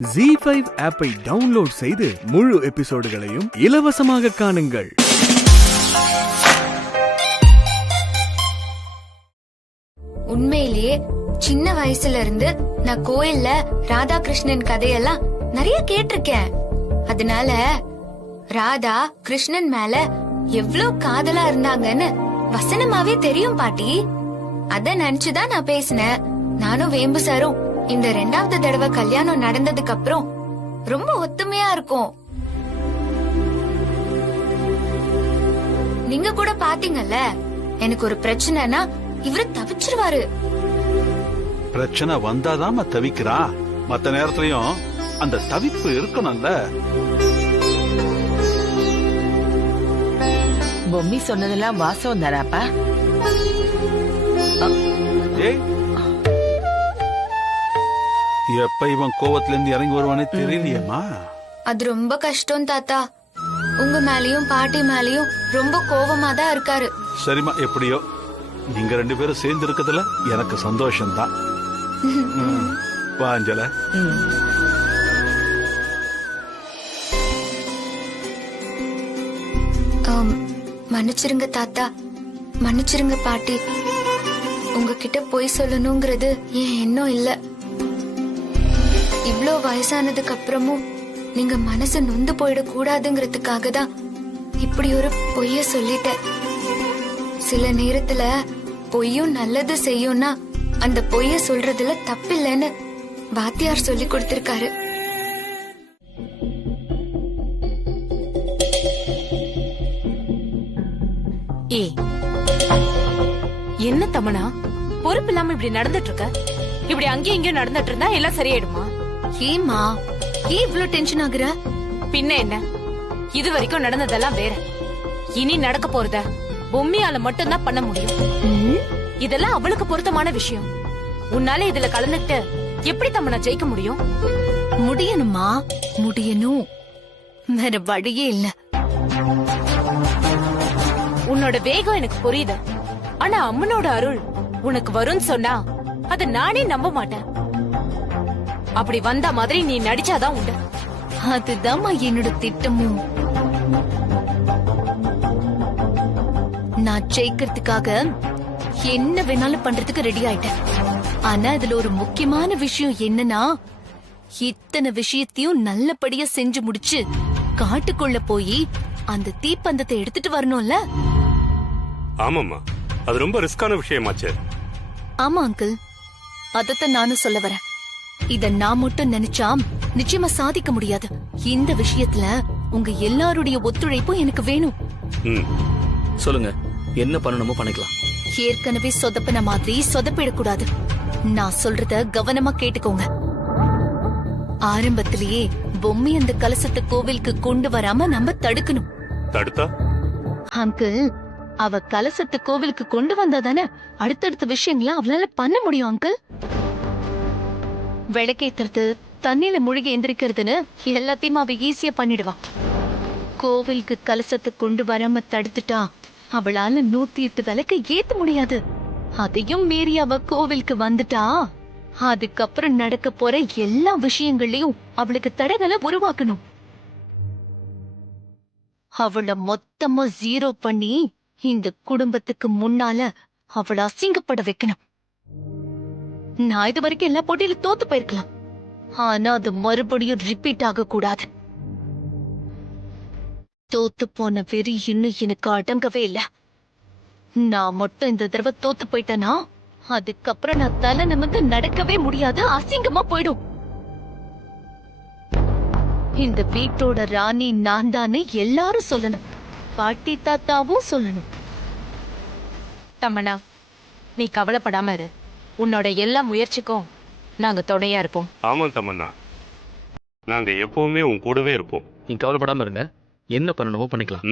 ZEE5 ஆப்பை download செய்து முழு எபிசோடுகளையும் இலவசமாக காணுங்கள். உண்மையிலேயே சின்ன வயசுல இருந்து நான் கோயில்ல ராதாகிருஷ்ணன் கதையெல்லாம் நிறைய கேட்டிருக்கேன். அதனால ராதா கிருஷ்ணன் மேல எவ்வளவு காதலா இருந்தாங்கன்னு வசனமாவே தெரியும் பாட்டி. அத நினைச்சுதான் நான் பேசினேன். நானும் வேம்பு சாரும் இந்த 2வது தடவை கல்யாணம் நடந்ததுக்கு அப்புறம் ரொம்ப ஒத்துமையா இருக்கும். நீங்க கூட பாத்தீங்கல்ல, எனக்கு ஒரு பிரச்சனைனா இவரு தவிச்சிருவாரு. பிரச்சனை வந்தாதான் தவிக்கிறா. மத்த நேரத்திலயும் அந்த தவிப்பு இருக்கணும்ல. பொம்மி சொன்னதெல்லாம் வாசம் தானாப்பா? எப்ப இவன் கோவத்துல இருந்து இறங்கி வருவானே தெரியலையேம்மா. அது ரொம்ப கஷ்டம் தாத்தா. உங்க மேலயும் பாட்டி மேலயும் ரொம்ப கோவமா தான் இருக்காரு. சரிம்மா, எப்படியோ நீங்க 2 பேரும் சேர்ந்து இருக்கிறதுல எனக்கு சந்தோஷம்தான். வா அஞ்சல. மன்னிச்சிருங்க தாத்தா, மன்னிச்சிருங்க பாட்டி. உங்ககிட்ட போய் சொல்லணுங்கிறது என் எண்ணம் இல்ல. இவ்ளோ வயசானதுக்கு அப்புறமும் நீங்க மனசு நொந்து போயிட கூடாதுங்கிறதுக்காக தான் இப்படி ஒரு பொய்ய சொல்லிட்டேன். சில நேரத்துல பொய்யும் நல்லது செய்யும்னா அந்த பொய்ய சொல்றதுல தப்பில்லைன்னு வாத்தியார் சொல்லி கொடுத்திருக்காரு. என்ன தமனா, பொறுப்பு இல்லாம இப்படி நடந்துட்டு இருக்க? இப்படி அங்கேயும் இங்கேயும் நடந்துட்டு இருந்தா எல்லாம் சரியாயிடுமா? ஏமா ஏன் இவ்ளோ டென்ஷன் ஆகுற? பின்ன என்ன, இது வரைக்கும் நடந்ததெல்லாம் வேற. இனி நடக்க போறத பொம்மியால மட்டும்தான் பண்ண முடியும். இதெல்லாம் அவளுக்கு பொருத்தமான விஷயம். உன்னால இதுல கலந்துட்டு எப்படி தமனா ஜெயிக்க முடியும்? முடியணுமா, முடியணும். வேற வழியே இல்ல. உன்னோட வேகம் எனக்கு புரியுது. ஆனா அம்மனோட அருள் உனக்கு வரும்னு சொன்னா அத நானே நம்ப மாட்டேன். அப்படி வந்த மாதிரி நீ நடிச்சாதான் உண்டு. அதுதான் என்னோட திட்டமும். நான் ஜெயிக்கிறதுக்காக என்ன வேணாலும் பண்றதுக்கு ரெடி ஆயிட்டேன். ஆனா இதுல ஒரு முக்கியமான விஷயம் என்னன்னா, இத்தனை விஷயத்தையும் நல்லபடியா செஞ்சு முடிச்சு காட்டுக்குள்ள போய் அந்த தீப்பந்தத்தை எடுத்துட்டு வரணும்ல. ஆமாம்மா, அது ரொம்ப ரிஸ்கான விஷயமாச்சே. ஆமா அங்கிள், அதத்தான் நானும் சொல்ல வரேன். இத நான் மட்டும் நினைச்சா நிச்சயமா சாதிக்க முடியாது. இந்த விஷயத்துல உங்க எல்லாருடைய ஒத்துழைப்பும் எனக்கு வேணும். சொல்லுங்க, என்ன பண்ணணுமோ பண்ணிக்கலாம். ஏற்கனவே சொதப்பின மாதிரி சொதப்பிடக்கூடாது. நான் சொல்றத கவனமா கேட்டுக்கோங்க. ஆரம்பத்திலேயே பொம்மி அந்த கலசத்தை கோவிலுக்கு கொண்டு வராம நம்ம தடுக்கணும். தடுத்தா? அங்கிள், அவ கலசத்தை கோவிலுக்கு கொண்டு வந்தாதானே அடுத்தடுத்த விஷயங்கள அவளால பண்ண முடியும். அங்கிள், விளக்கேத்துறது, தண்ணியில முழுகி எந்திரிக்கிறதுன்னு எல்லாத்தையும் அவ ஈஸியா பண்ணிடுவான். கோவிலுக்கு கலசத்தை கொண்டு வராம தடுத்துட்டா அவளால 108 விளக்க ஏத்த முடியாது. அதையும் மீறி அவ கோவிலுக்கு வந்துட்டா அதுக்கப்புறம் நடக்க போற எல்லா விஷயங்களையும் அவளுக்கு தடகளை உருவாக்கணும். அவளை மொத்தமா 0 பண்ணி இந்த குடும்பத்துக்கு முன்னால அவளை அசிங்கப்பட வைக்கணும். நான் இது வரைக்கும் எல்லா போட்டியில தோத்து போயிருக்கலாம். ஆனா அது மறுபடியும் ரிப்பீட் ஆக கூடாது. தோத்து போன வெறி இன்னும் எனக்கு அடங்கவே இல்ல. நான் மட்டும் இந்த தடவை தோத்து போயிட்டேனா அதுக்கப்புறம் நான் தலை நிமிர்ந்து நடக்கவே முடியாது. அசிங்கமா போயிடும். இந்த வீட்டோட ராணி நான் தானே எல்லாரும் சொல்லணும். பாட்டி தாத்தாவும் சொல்லணும். தமனா, நீ கவலைப்படாம இரு. உன்னோட எல்லா முயற்சிக்கும் நாங்க துணையா இருப்போம். ஆமா தமன்னா, நாங்க எப்பவுமே உன் கூடவே இருப்போம். நீ கவலைப்படாம இருங்க, என்ன பண்ணணுமோ பண்ணிக்கலாம்.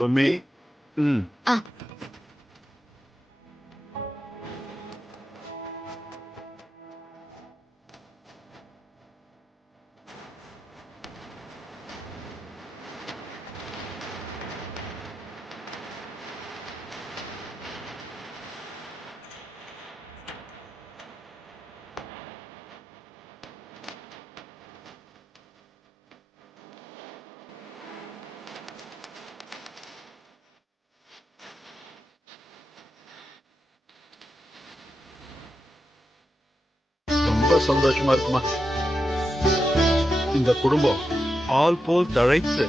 பொம்மி. ம். ஆ. ரொம்ப சந்தோஷமா இருக்குமா. இந்த குடும்பம் ஆள் போல் தழைத்து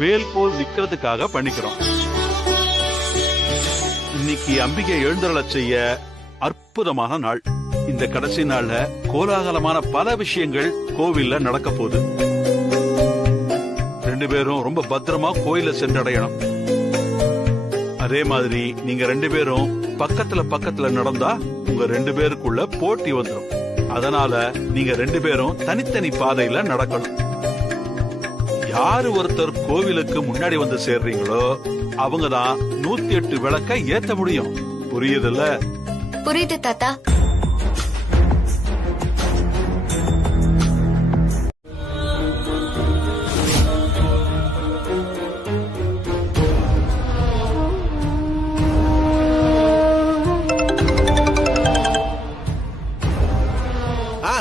வேல் போல் நிக்கிறதுக்காக பண்ணிக்கிறோம். இன்னைக்கு அம்பிகை எழுந்தருளச் செய்ய அற்புதமான நாள். இந்த கடைசி நாள்ல கோலாகலமான பல விஷயங்கள் கோவில்ல நடக்க போகுது. 2 பேரும் ரொம்ப பத்திரமா கோயில சென்றடையணும். அதே மாதிரி நீங்க 2 பேரும் பக்கத்துல நடந்தா உங்க 2 பேருக்குள்ள போட்டி வந்துடும். அதனால நீங்க 2 பேரும் தனித்தனி பாதையில நடக்கணும். யாரு ஒருத்தர் கோவிலுக்கு முன்னாடி வந்து சேர்றீங்களோ அவங்கதான் 108 விளக்க ஏத்த முடியும். புரியுதுல்ல? புரியுது தாத்தா.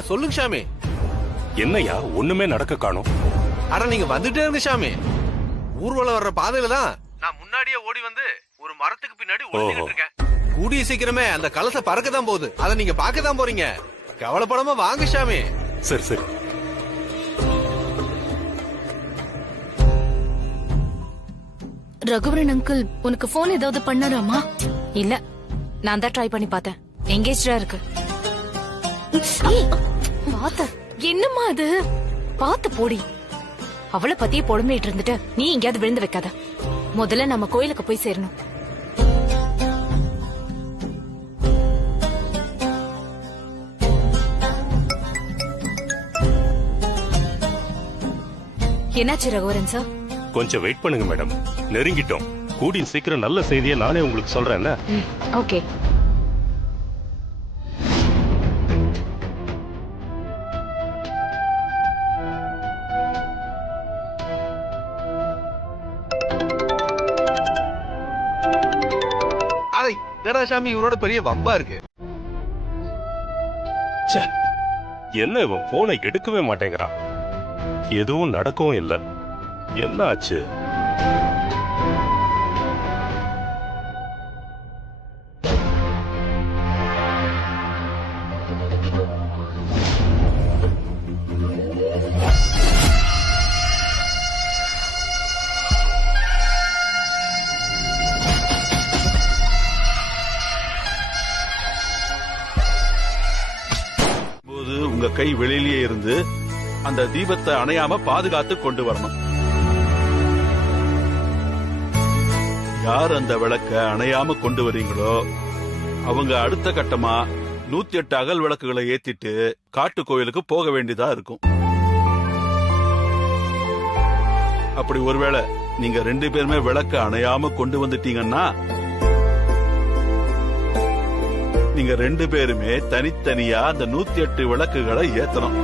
சொல்லுங்க சாமி. என்னையா ஒண்ணுமே நடக்க காணோம்? அட நீங்க வந்துட்டே இருங்க சாமி. ஊர்வலம் வர்ற பாதையில தான் நான் முன்னாடியே ஓடி வந்து ஒரு மரத்துக்கு பின்னாடி ஒளிஞ்சிட்டு இருக்கேன். கூடிய சீக்கிரமே அந்த கலச பறக்க தான் போகுது. அதை நீங்க பார்க்க தான் போறீங்க. கவலைப்படாம வாங்க சாமி. சரி சரி. ரகுவரன் அங்கிள் உனக்கு போன் ஏதாவது பண்ணாராமா? இல்ல, நான் தான் ட்ரை பண்ணி பார்த்தேன். எங்கேஜ்டா இருக்கு. பாத்த என்னம்மா அது? பாத்து போடி. அவளை பத்தியே பொறுமையிட்டு இருந்துட்டு நீ எங்கேயாவது விழுந்து வைக்காத. முதல்ல நம்ம கோயிலுக்கு போய் சேரணும். என்னாச்சு ரகுவரன் சார்? கொஞ்சம் வெயிட் பண்ணுங்க மேடம். நெருங்கிட்டோம். கூடிய சீக்கிரம் நல்ல செய்தியை நானே உங்களுக்கு சொல்றேன். ஓகே. சாமி இவரோட பெரிய வம்பா இருக்கு. என்ன இவன் போனை எடுக்கவே மாட்டேங்கிறான். எதுவும் நடக்கவும் இல்ல. என்ன ஆச்சு? உங்க கை வெளியிலேயே இருந்து அந்த தீபத்தை அணையாம பாதுகாத்து கொண்டு வரணும். யார் அந்த விளக்க அணையாம கொண்டு வரீங்களோ அவங்க அடுத்த கட்டமா 108 அகல் விளக்குகளை ஏத்திட்டு காட்டு கோயிலுக்கு போக வேண்டியதா இருக்கும். அப்படி ஒருவேளை நீங்க 2 பேருமே விளக்க அணையாம கொண்டு வந்துட்டீங்கன்னா நீங்க 2 பேருமே தனித்தனியா அந்த 108 விளக்குகளை ஏத்தணும்.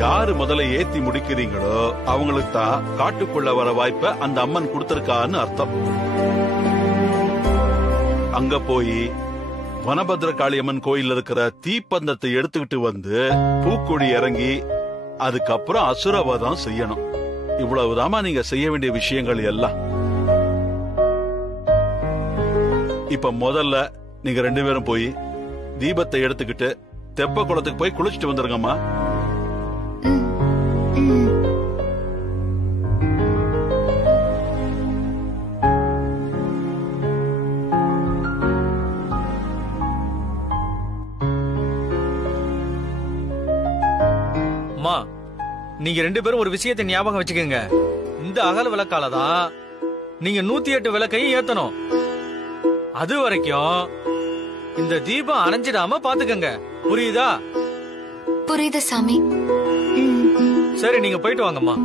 யாரு முதல்ல ஏத்தி முடிக்கிறீங்களோ அவங்களுக்கு தான் காட்டுக்குள்ள வர வாய்ப்ப அந்த அம்மன் கொடுத்திருக்கான்னு அர்த்தம். அங்க போய் வனபத்ர காளியம்மன் கோயில் இருக்கிற தீப்பந்தத்தை எடுத்துக்கிட்டு வந்து பூக்குழி இறங்கி அதுக்கப்புறம் அசுரவதம் செய்யணும். இவ்வளவுதாமா நீங்க செய்ய வேண்டிய விஷயங்கள் எல்லாம். இப்ப முதல்ல நீங்க 2 பேரும் போய் தீபத்தை எடுத்துக்கிட்டு தெப்ப குளத்துக்கு போய் குளிச்சுட்டு வந்துருங்கம்மா. அம்மா, நீங்க 2 பேரும் ஒரு விஷயத்தை ஞாபகம் வச்சுக்கோங்க. இந்த அகல் விளக்காலதான் நீங்க 108 விளக்கையும் ஏத்தணும். அது வரைக்கும் இந்த தீபம் அணைஞ்சிடாம பாத்துக்கங்க. புரியுதா? புரியுது சாமி. சரி, நீங்க போயிட்டு வாங்கம்மா.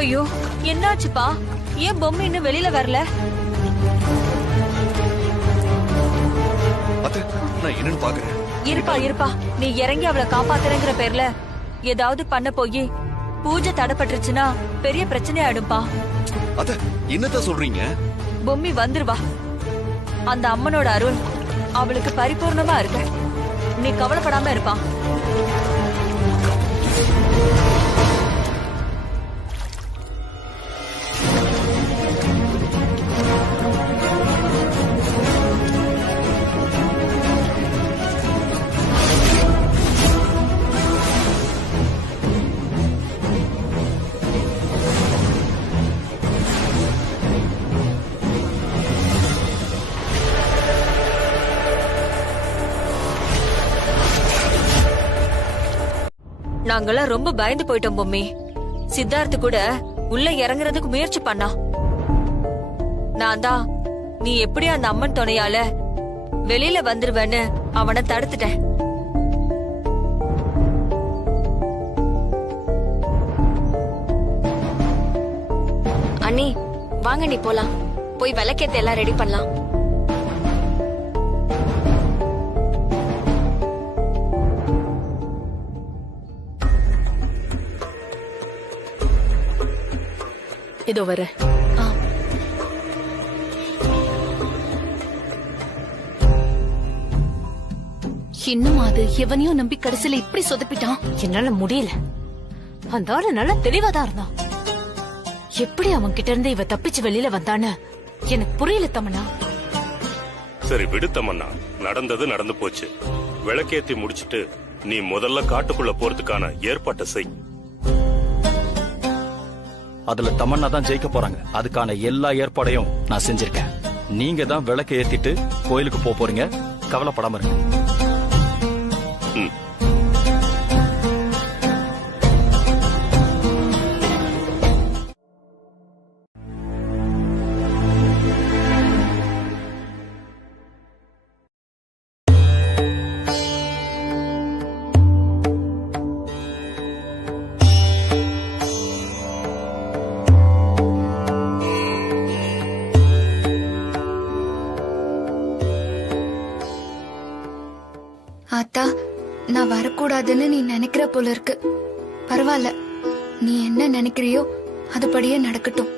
ஐயோ, என்னாச்சுப்பா? ஏன் பொம்மை இன்னும் வெளியில வரல? நான் என்னன்னு பாக்குறேன். இருப்பா நீ இறங்கி அவளை காப்பாத்துறேங்கிற பேர்ல ஏதாவது பண்ண போய் பூஜை தடைப்பட்டுருச்சுன்னா பெரிய பிரச்சனை ஆயிடும்பா. அத என்னத்த சொல்றீங்க? பொம்மி வந்துருவா. அந்த அம்மனோட அருள் அவளுக்கு பரிபூர்ணமா இருக்கு. நீ கவலைப்படாம இருப்பா. நாங்கெல்லாம் ரொம்ப பயந்து போயிட்டோம் பொம்மி. சித்தார்த்து கூட உள்ள இறங்குறதுக்கு முயற்சி பண்ணா. நான் தான் நீ எப்படி அந்த அம்மன் துணையால வெளியில வந்துருவேன்னு அவனை தடுத்துட்டேன். அண்ணி வாங்க, நீ போலாம். போய் விளக்கேத்த எல்லாம் ரெடி பண்ணலாம். இதோ வர. இன்னும் அது எவனையும் நம்பி கடைசியில இப்படி சொதப்பிட்டான். என்னால முடியல. அந்த ஆளு நல்லா தெளிவாதான் இருந்தான். எப்படி அவன் கிட்ட இருந்து இவ தப்பிச்சு வெளியில வந்தான்னு எனக்கு புரியல தமன்னா. சரி விடு தமன்னா, நடந்தது நடந்து போச்சு. விளக்கேத்தி முடிச்சிட்டு நீ முதல்ல காட்டுக்குள்ள போறதுக்கான ஏற்பாட்டை செய். அதுல தமன்னா தான் ஜெயிக்க போறாங்க. அதுக்கான எல்லா ஏற்பாடையும் நான் செஞ்சிருக்கேன். நீங்க தான் விளக்க ஏத்திட்டு கோயிலுக்கு போறீங்க. கவலைப்படாம இருங்க. ஆத்தா, நான் வரக்கூடாதுன்னு நீ நினைக்கிற போல இருக்கு. பரவாயில்ல, நீ என்ன நினைக்கிறியோ அதுபடியே நடக்கட்டும்.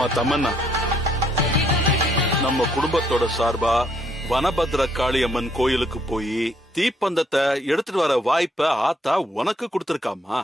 அம்மா தமன்னா, நம்ம குடும்பத்தோட சார்பா வனபத்ர காளியம்மன் கோயிலுக்கு போய் தீப்பந்தத்தை எடுத்துட்டு வர வாய்ப்ப ஆத்தா உனக்கு கொடுத்திருக்காமா.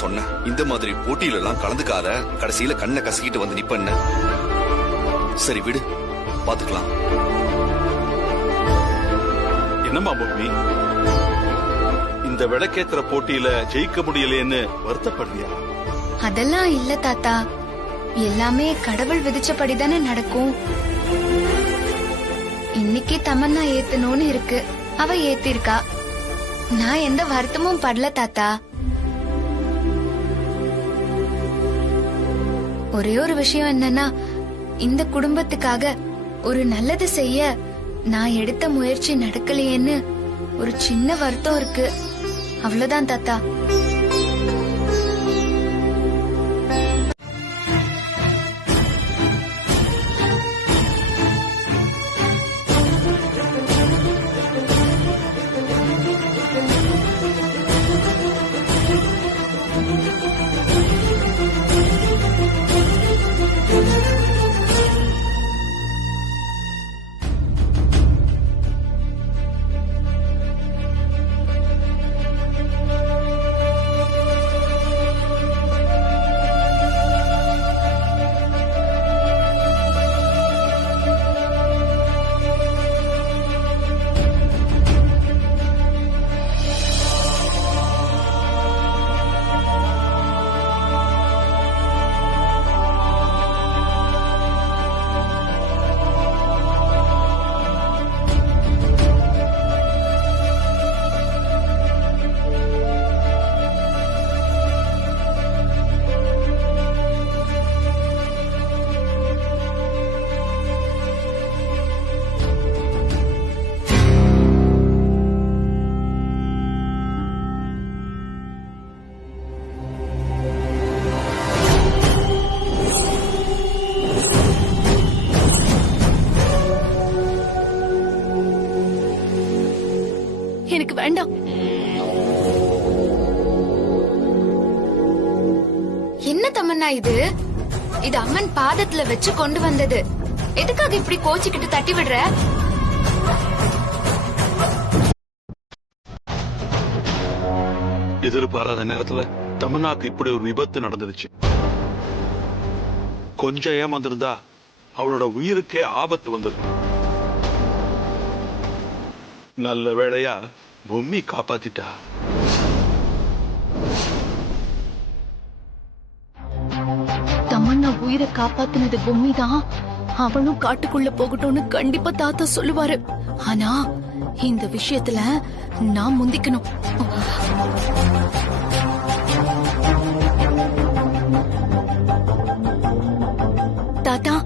சொன்ன இந்த மாதிரி போட்டியில எல்லாம் கலந்துக்காத, கடைசியில கண்ணை கசக்கிட்டு வந்து நிப்பண்ண. சரி விடு, பாத்துக்கலாம். என்னம்மா மம்மி, இந்த விளக்கேத்துற போட்டியில ஜெயிக்க முடியலன்னு வருத்தப்படுறியா? அதெல்லாம் இல்ல தாத்தா, எல்லாமே கடவுள் விதிச்சபடிதானே நடக்கும். இன்னைக்கு தமன்னா ஏத்தணும்னு இருக்கு, அவ ஏத்திருக்கா. நான் எந்த வருத்தமும் படல தாத்தா. ஒரே ஒரு விஷயம் என்னன்னா, இந்த குடும்பத்துக்காக ஒரு நல்லது செய்ய நான் எடுத்த முயற்சி நடக்கலையேன்னு ஒரு சின்ன வருத்தம் இருக்கு. அவ்வளவுதான் தாத்தா. எனக்கு வேண்டாம். என்ன தமன்னா இது? இது அம்மன் பாதத்துல வச்சு கொண்டு வந்தது. எதுக்காக இப்படி கோச்சிக்கிட்டு தட்டி விடுற? எதிர்பாராத நேரத்துல தமன்னாக்கு இப்படி ஒரு விபத்து நடந்துருச்சு. கொஞ்சம் ஏமாந்திருந்தா அவளோட உயிருக்கே ஆபத்து வந்திருக்கும். நல்ல வேளையா பொம்மி காப்பாத்திட்டா. தமன்னா உயிரை காப்பாத்தினது பொம்மி தான். அவனும் காட்டுக்குள்ள போகட்டும்னு கண்டிப்பா தாத்தா சொல்லுவாரு. ஆனா இந்த விஷயத்துல நான் முந்திக்கணும். தாத்தா,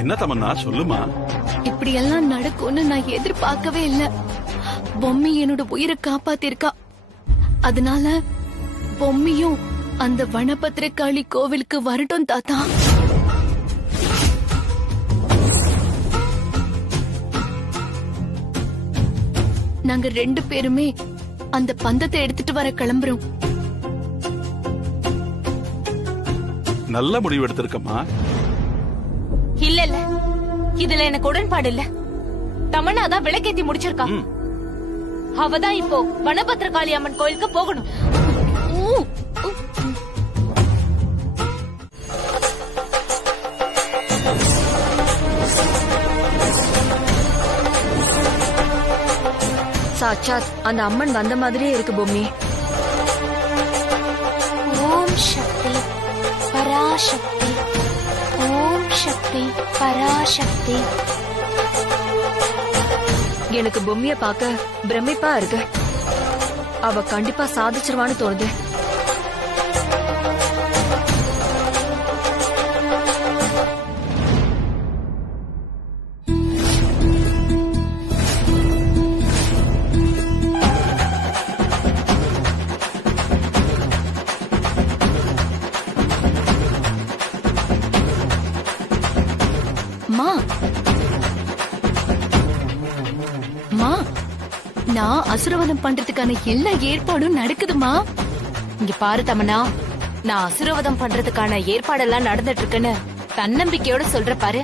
என்ன தமன்னா, சொல்லுமா. இப்படி எல்லாம் நடக்கும்னு நான் எதிர்பார்க்கவே இல்ல. பொம்மி என்னோட உயிரை காப்பாத்திருக்கா. அதனால பொம்மியும் அந்த வனபத்திரகாளி கோவிலுக்கு வரட்டும் தாத்தா. நாங்க 2 பேருமே அந்த பந்தத்தை எடுத்துட்டு வர கிளம்புறோம். நல்ல முடிவு எடுத்திருக்கமா. இல்ல இல்ல, இதுல எனக்கு உடன்பாடு இல்ல. தமன்னா தான் விளக்கேத்தி முடிச்சிருக்கா. அவதான் இப்போ வனபத்திரகாளி அம்மன் கோயிலுக்கு போகணும். சாட்சாத் அந்த அம்மன் வந்த மாதிரியே இருக்கு பொம்மி. ஓம் சக்தி பராசக்தி, ஓம் சக்தி பராசக்தி. எனக்கு பொம்மிய பார்க்க பிரமிப்பா இருக்கு. அவ கண்டிப்பா சாதிச்சிருவான்னு தோணுது. அம்மா அம்மா, நான் அசுரவதம் பண்றதுக்கான எல்லா ஏற்பாடும் நடக்குதுமா. இங்க பாரு தமனா, நான் அசுரவதம் பண்றதுக்கான ஏற்பாடெல்லாம் நடந்துட்டு இருக்குன்னு தன்னம்பிக்கையோட சொல்ற பாரு,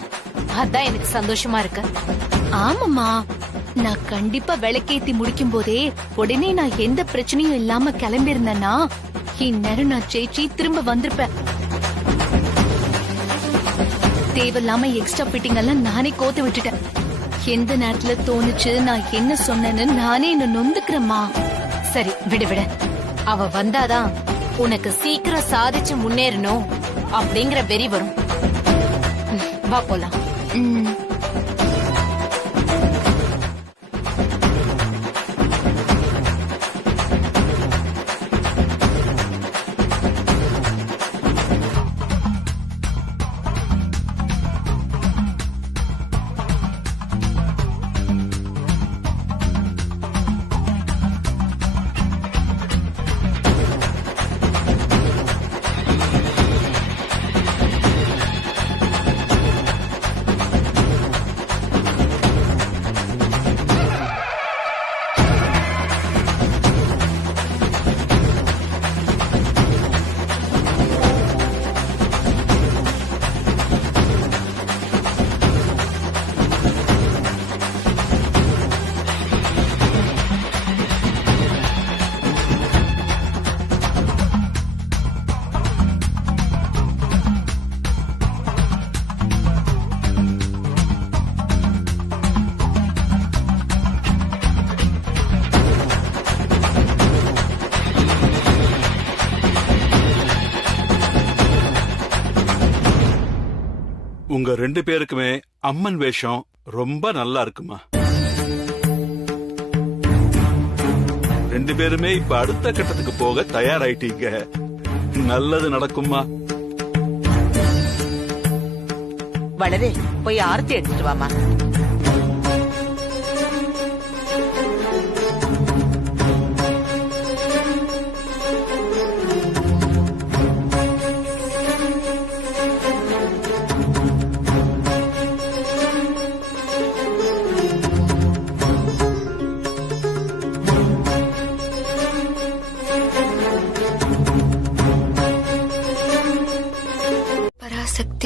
அதான் எனக்கு சந்தோஷமா இருக்கு. ஆமாமா, நான் கண்டிப்பா விளக்கேத்தி முடிக்கும் போதே உடனே நான் எந்த பிரச்சனையும் இல்லாம கிளம்பி இருந்தேன்னா இந்நேரம் நான் ஜெயிச்சு திரும்ப வந்திருப்பேன். தேவையில்லாம எக்ஸ்ட்ரா ஃபிட்டிங் எல்லாம் நானே கோத்து விட்டுட்டேன். எந்த நேரத்துல தோணுச்சு நான் என்ன சொன்னேன்னு நானே என்ன நொந்துக்கிறேம்மா. சரி விடு விடு, அவ வந்தாதான் உனக்கு சீக்கிரம் சாதிச்சு முன்னேறணும் அப்படிங்கிற வெறி வரும். வா போலாம். உங்க 2 பேருக்குமே அம்மன் வேஷம் ரொம்ப நல்லா இருக்குமா. 2 பேருமே இப்ப அடுத்த கட்டத்துக்கு போக தயாராயிட்டீங்க. நல்லது நடக்குமா. வளரே, போய் ஆரத்தி எடுத்துட்டு வாமா.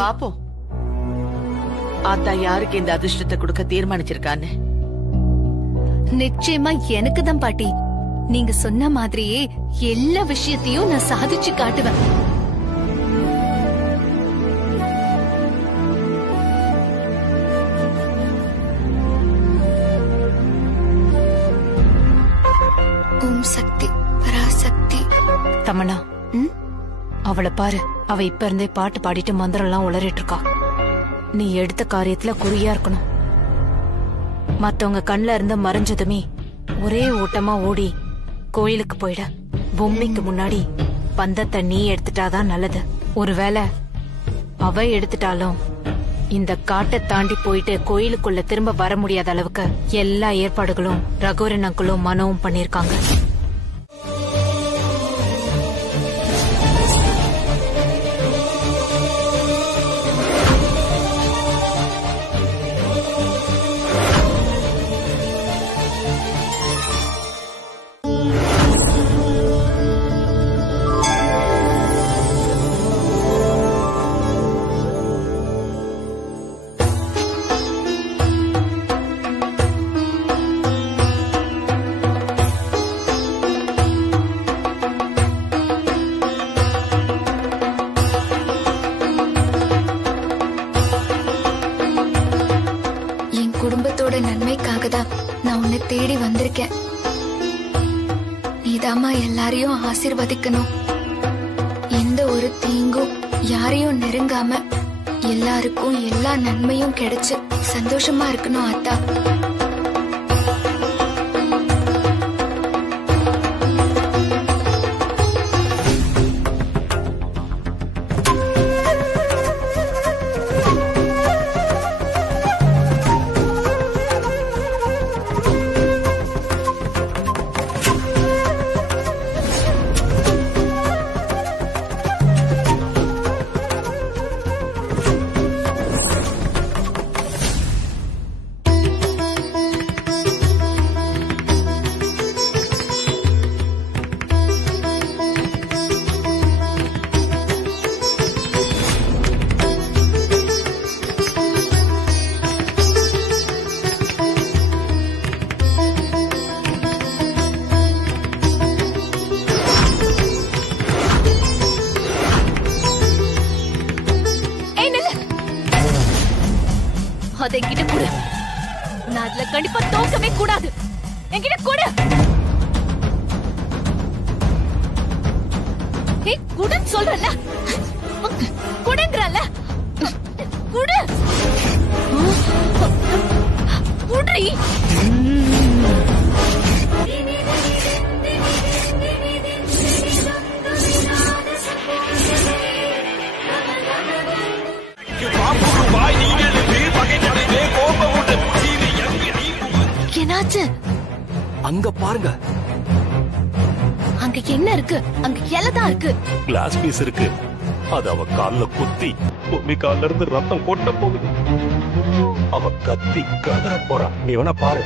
பாப்போம் ஆத்தா யாருக்கு இந்த அதிர்ஷ்டத்தை கொடுக்க தீர்மானிச்சிருக்கான்னு. நிச்சயமா எனக்கு தான் பாட்டி. நீங்க சொன்ன மாதிரியே எல்லா விஷயத்தையும் நான் சாதிச்சு காட்டுவேன். ஓம் சக்தி பராசக்தி. தமனா, அவளை பாரு, அவ இப்ப இருந்தே பாட்டு பாடிட்டு மந்திரம் எல்லாம் உளறிட்டு இருக்கா. நீ எடுத்த காரியத்துல குறியா இருக்கணும். மத்தவங்க கண்ல இருந்து மறைஞ்சதுமே ஒரே ஓட்டமா ஓடி கோயிலுக்கு போயிட. பொம்மைக்கு முன்னாடி பந்தத்தை நீ எடுத்துட்டாதான் நல்லது. ஒருவேளை அவ எடுத்துட்டாலும் இந்த காட்டை தாண்டி போயிட்டு கோயிலுக்குள்ள திரும்ப வர முடியாத அளவுக்கு எல்லா ஏற்பாடுகளும் ரகுவரன் அங்கிளும் மனோவும் பண்ணிருக்காங்க. குடும்பத்தோட நன்மைக்காக தான் நான் உன்னை தேடி வந்திருக்கேன். நீதாம்மா எல்லாரையும் ஆசீர்வதிக்கணும். எந்த ஒரு தீங்கும் யாரையும் நெருங்காம எல்லாருக்கும் எல்லா நன்மையும் கிடைச்சு சந்தோஷமா இருக்கணும் அத்தா. அதை என்கிட்ட கொடு. நான் அதுல கண்டிப்பா தோக்கவே கூடாது. என்கிட்ட கொடு. ஏய், குடுன்னு சொல்றல. குடுங்கறல. குடு. குடுறி. என்னாச்சு? அங்க பாருங்க. அங்க என்ன இருக்கு? அங்க இலைதான் இருக்கு. கிளாஸ் பீஸ் இருக்கு. அது அவ கால்ல குத்தி பூமி கால்ல இருந்து ரத்தம் கொட்ட போகுது. அவ கத்தி கதற போறா. நீ வேணா பாரு.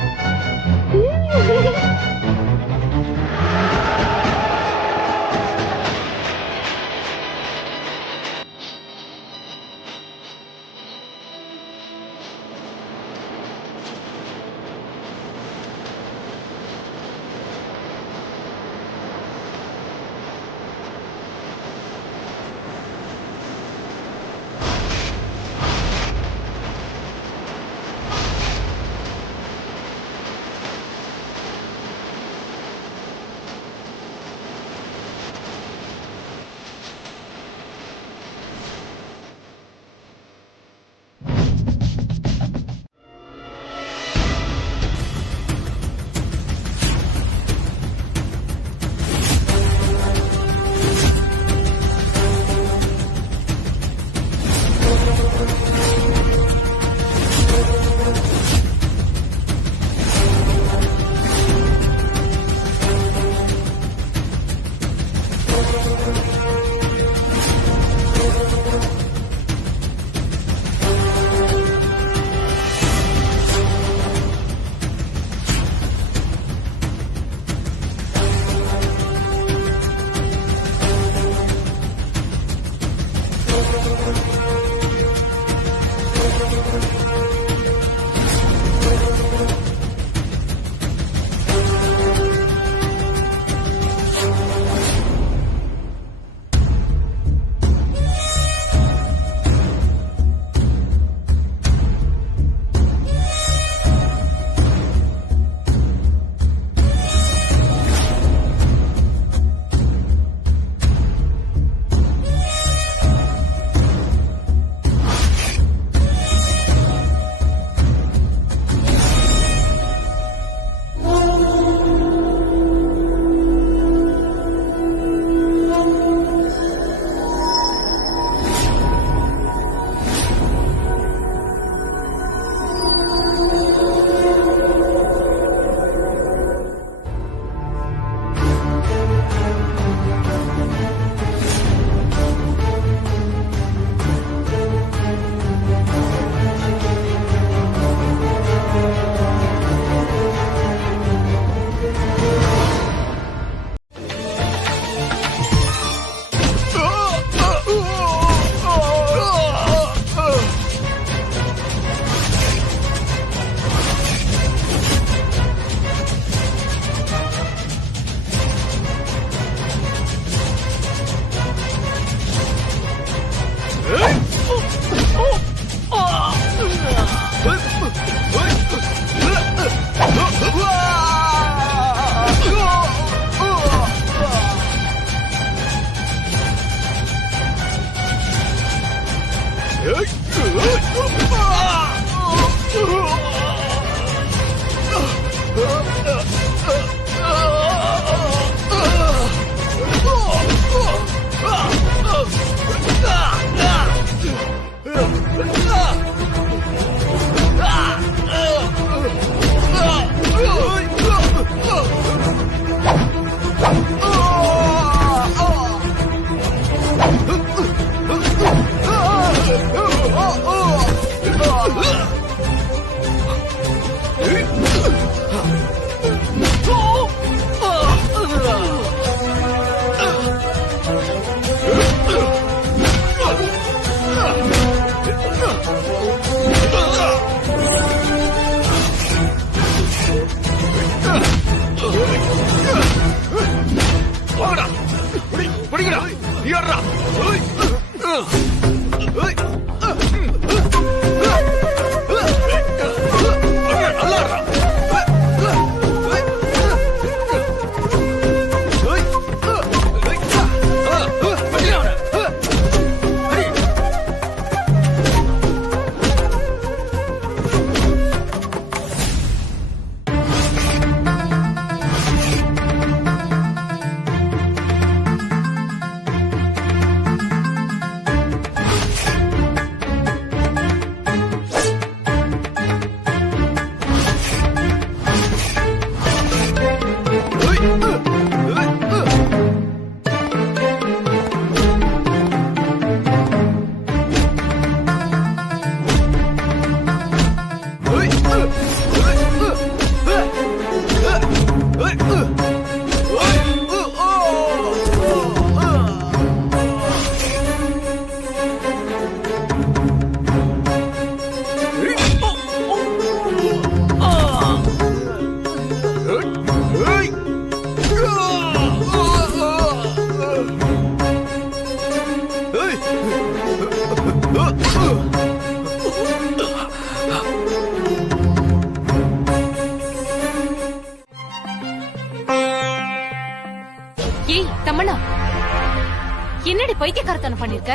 ஏண்டி பைத்தியக்காரத்தனம் பண்ணிருக்க?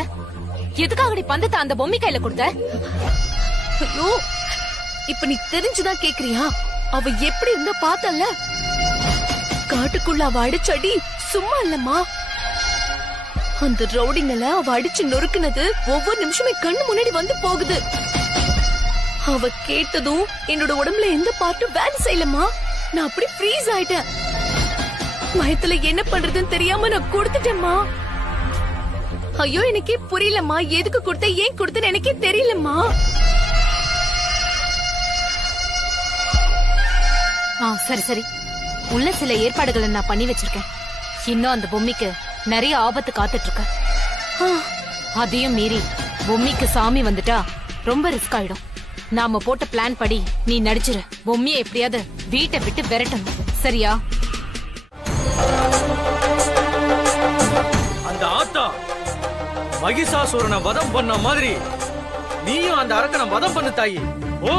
எதுக்காகடி பந்தத்தை அந்த பொம்மை கையில கொடுத்த? ஐயோ, இப்ப நீ தெரிஞ்சுதான் கேக்குறியா? அவ எப்படி இருந்தா பார்த்தல்ல? காட்டுக்குள்ள அவ அடிச்சடி சும்மா இல்லம்மா. அந்த ரவுடிங்கள அவ அடிச்சு நொறுக்குனது ஒவ்வொரு நிமிஷமே கண்ணு முன்னாடி வந்து போகுது. அவ கேட்டதும் என்னோட உடம்புல எந்த பார்ட்டும் வேலை செய்யலமா. நான் அப்படி ஃப்ரீஸ் ஆயிட்டேன். பயத்துல என்ன பண்றதுன்னு தெரியாம நான் கொடுத்துட்டேம்மா. ஐயோ, எனக்கே புரியலம்மா. எதுக்கு கொடுத்த, ஏன் கொடுத்தேன்னு எனக்கே தெரியலம்மா. சரி சரி, உள்ள சில ஏற்பாடுகளை நான் பண்ணி வச்சிருக்கேன். இன்னும் அந்த பொம்மைக்கு நிறைய ஆபத்து காத்துட்டு இருக்க. அதையும் மீறி பொம்மைக்கு சாமி வந்துட்டா ரொம்ப ரிஸ்க் ஆயிடும். நாம போட்ட பிளான் படி நீ நடிச்சிரு. பொம்மையை எப்படியாவது வீட்டை விட்டு விரட்டணும், சரியா? அந்த ஆத்தா மகிஷாசுரனை வதம் பண்ண மாதிரி நீயும் அந்த அரக்கனை வதம் பண்ணு தாயி. ஓ,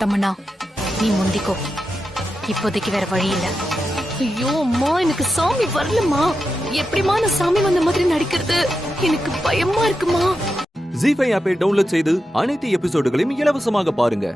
தமன்னா, நீ முந்திக்கோ. இப்போதைக்கு வேற வழி இல்ல. ஐயோ அம்மா, எனக்கு சாமி வரலம்மா. எப்படிமா நான் சாமி வந்த மாதிரி நடிக்கிறது? எனக்கு பயமா இருக்குமா. ஜீ5 ஆப்பை டவுன்லோட் செய்து அனைத்து எபிசோடுகளையும் இலவசமாக பாருங்க.